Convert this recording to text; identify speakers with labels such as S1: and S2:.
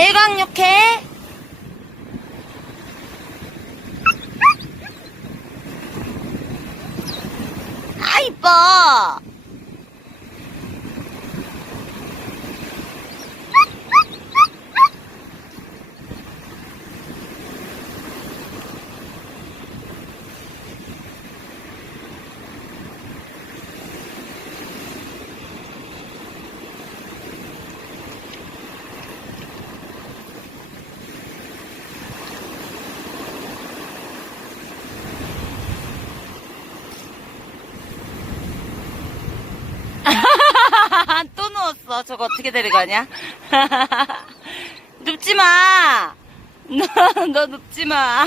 S1: 일광욕해. 아, 이뻐. 또 누웠어. 저거 어떻게 데려가냐? 눕지 마. 너, 너 눕지 마.